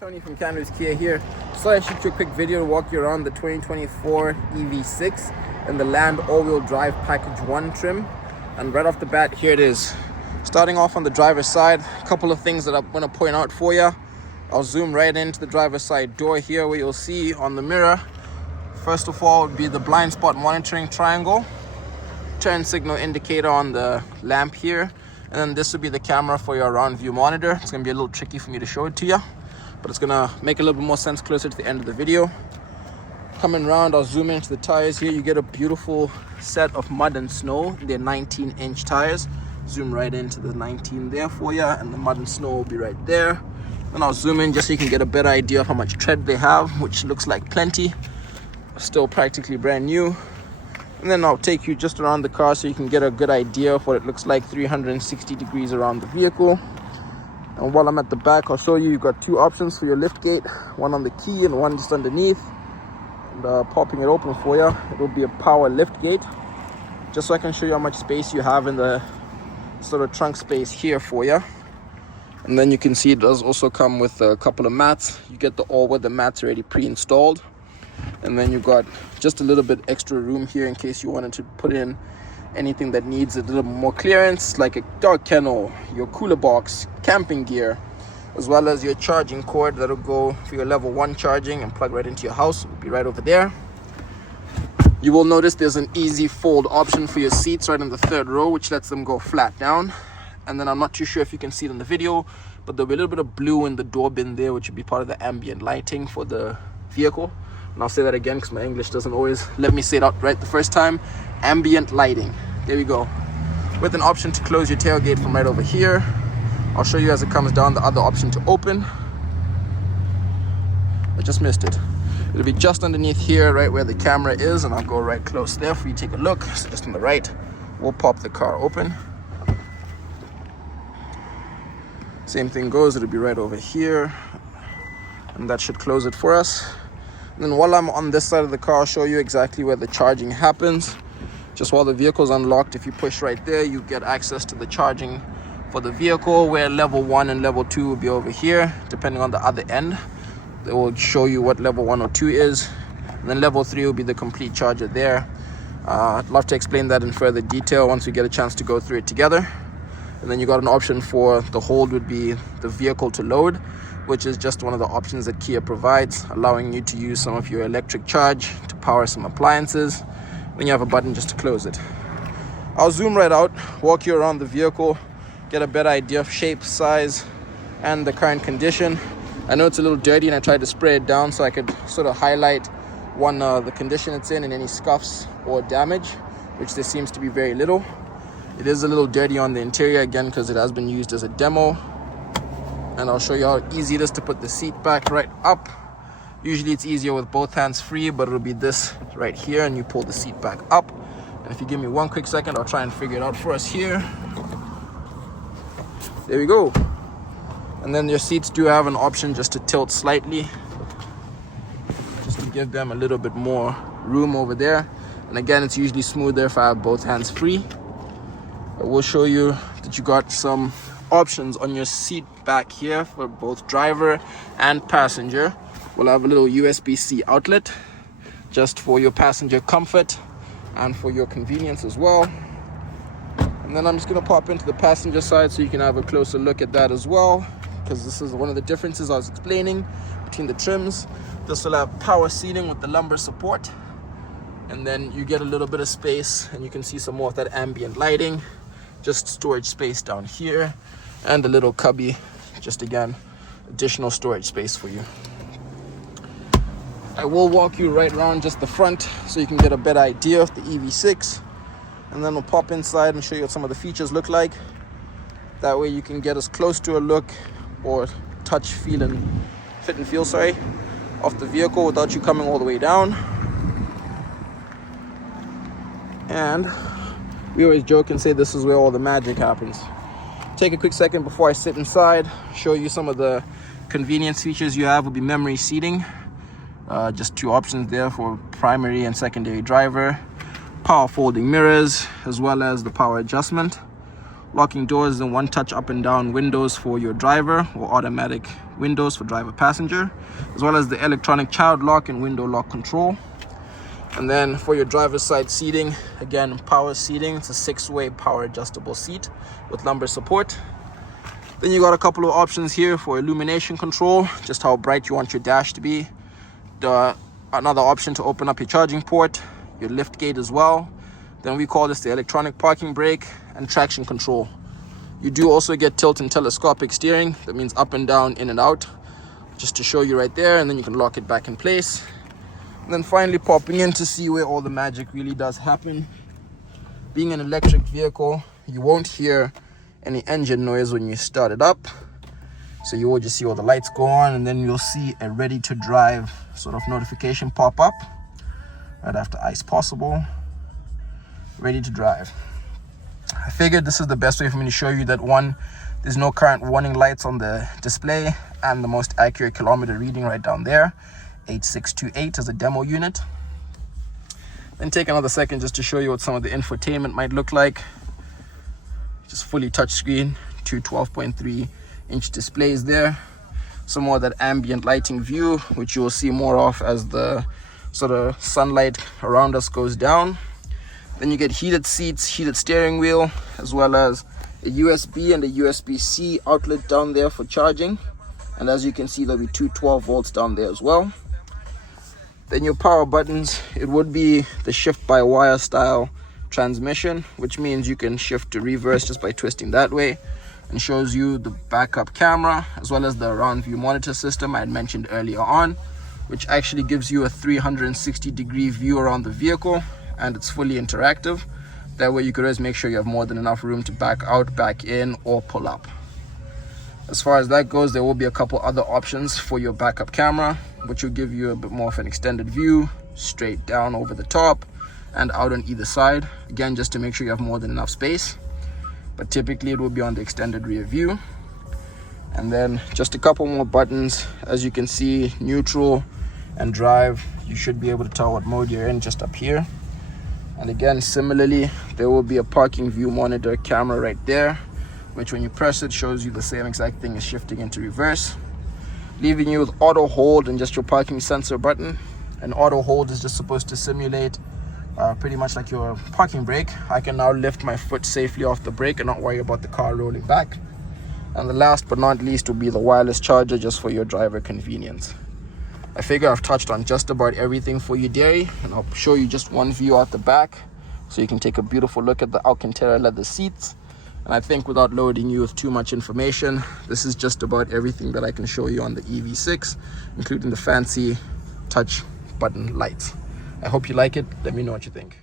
Tony from Canada's Kia here. So I shoot you a quick video to walk you around the 2024 EV6 and the Land all-wheel drive package 1 trim. And right off the bat, here it is. Starting off on the driver's side, a couple of things that I'm going to point out for you. I'll zoom right into the driver's side door here where you'll see on the mirror. First of all would be the blind spot monitoring triangle, turn signal indicator on the lamp here, and then this would be the camera for your around view monitor. It's going to be a little tricky for me to show it to you, but it's gonna make a little bit more sense closer to the end of the video. Coming around, I'll zoom into the tires here. You get a beautiful set of mud and snow. They're 19-inch tires. Zoom right into the 19 there for you, and the mud and snow will be right there. And I'll zoom in just so you can get a better idea of how much tread they have, which looks like plenty. Still practically brand new. And then I'll take you just around the car so you can get a good idea of what it looks like 360 degrees around the vehicle. And while I'm at the back, I'll show you've got two options for your lift gate, one on the key and one just underneath. And popping it open for you, it'll be a power lift gate, just so I can show you how much space you have in the sort of trunk space here for you. And then you can see it does also come with a couple of mats. You get the all-weather mats already pre-installed. And then you've got just a little bit extra room here in case you wanted to put in anything that needs a little more clearance, like a dog kennel, your cooler box, camping gear, as well as your charging cord that'll go for your level 1 charging and plug right into your house. It'll be right over there. You will notice there's an easy fold option for your seats right in the third row, which lets them go flat down. And then I'm not too sure if you can see it in the video, but there'll be a little bit of blue in the door bin there, which would be part of the ambient lighting for the vehicle. And I'll say that again because my English doesn't always let me say it out right the first time. Ambient lighting. There we go. With an option to close your tailgate from right over here. I'll show you as it comes down the other option to open. I just missed it. It'll be just underneath here, right where the camera is, and I'll go right close there for you to take a look. So just on the right, we'll pop the car open. Same thing goes, it'll be right over here. And that should close it for us. And then while I'm on this side of the car, I'll show you exactly where the charging happens. Just while the vehicle's unlocked, if you push right there, you get access to the charging for the vehicle, where level 1 and level 2 will be over here, depending on the other end. They will show you what level 1 or 2 is. And then level 3 will be the complete charger there. I'd love to explain that in further detail once we get a chance to go through it together. And then you got an option for the hold would be the vehicle to load, which is just one of the options that Kia provides, allowing you to use some of your electric charge to power some appliances. Then you have a button just to close it. I'll zoom right out, walk you around the vehicle, get a better idea of shape, size, and the current condition. I know it's a little dirty and I tried to spray it down so I could sort of highlight the condition it's in and any scuffs or damage, which there seems to be very little. It is a little dirty on the interior again because it has been used as a demo. And I'll show you how easy it is to put the seat back right up. Usually it's easier with both hands free, but it'll be this right here and you pull the seat back up. And if you give me one quick second, I'll try and figure it out for us here. There we go. And then your seats do have an option just to tilt slightly, just to give them a little bit more room over there. And again, it's usually smoother if I have both hands free. I will show you that you got some options on your seat back here for both driver and passenger. We'll have a little USB-C outlet just for your passenger comfort and for your convenience as well. And then I'm just going to pop into the passenger side so you can have a closer look at that as well, because this is one of the differences I was explaining between the trims. This will have power seating with the lumbar support, and then you get a little bit of space and you can see some more of that ambient lighting. Just storage space down here and a little cubby, just again additional storage space for you. I will walk you right around just the front so you can get a better idea of the EV6, and then we'll pop inside and show you what some of the features look like. That way you can get as close to a look or touch, feel and fit and feel, of the vehicle without you coming all the way down. And we always joke and say this is where all the magic happens. Take a quick second before I sit inside, show you some of the convenience features you have. Will be memory seating, just two options there for primary and secondary driver, power folding mirrors, as well as the power adjustment. locking doors and one touch up and down windows for your driver, or automatic windows for driver passenger, as well as the electronic child lock and window lock control. And then for your driver's side seating, again, power seating. It's a 6-way power adjustable seat with lumbar support. Then you got a couple of options here for illumination control, just how bright you want your dash to be. Another option to open up your charging port, your lift gate as well. Then we call this the electronic parking brake and traction control. You do also get tilt and telescopic steering. That means up and down, in and out, just to show you right there, and then you can lock it back in place. And then finally popping in to see where all the magic really does happen. Being an electric vehicle, you won't hear any engine noise when you start it up. So you will just see all the lights go on, and then you'll see a ready to drive sort of notification pop up right after ice possible. Ready to drive. I figured this is the best way for me to show you that, one, there's no current warning lights on the display, and the most accurate kilometer reading right down there, 8628 as a demo unit. Then take another second just to show you what some of the infotainment might look like. Just fully touchscreen, two 12.3-inch displays there. Some more of that ambient lighting view, which you will see more of as the sort of sunlight around us goes down. Then you get heated seats, heated steering wheel, as well as a USB and a USB-C outlet down there for charging. And as you can see, there'll be two 12 volts down there as well. Then your power buttons, it would be the shift by wire style transmission, which means you can shift to reverse just by twisting that way, and shows you the backup camera as well as the around view monitor system I had mentioned earlier on, which actually gives you a 360-degree view around the vehicle, and it's fully interactive. That way you could always make sure you have more than enough room to back out, back in, or pull up. As far as that goes, there will be a couple other options for your backup camera, which will give you a bit more of an extended view, straight down over the top and out on either side, again just to make sure you have more than enough space. But typically it will be on the extended rear view. And then just a couple more buttons. As you can see, neutral and drive, you should be able to tell what mode you're in just up here. And again, similarly, there will be a parking view monitor camera right there, which when you press it shows you the same exact thing as shifting into reverse, leaving you with auto hold and just your parking sensor button. And auto hold is just supposed to simulate pretty much like your parking brake. I can now lift my foot safely off the brake and not worry about the car rolling back. And the last but not least will be the wireless charger, just for your driver convenience. I figure I've touched on just about everything for you, Derry, and I'll show you just one view out the back so you can take a beautiful look at the Alcantara leather seats. And I think without loading you with too much information, this is just about everything that I can show you on the EV6, including the fancy touch button lights. I hope you like it. Let me know what you think.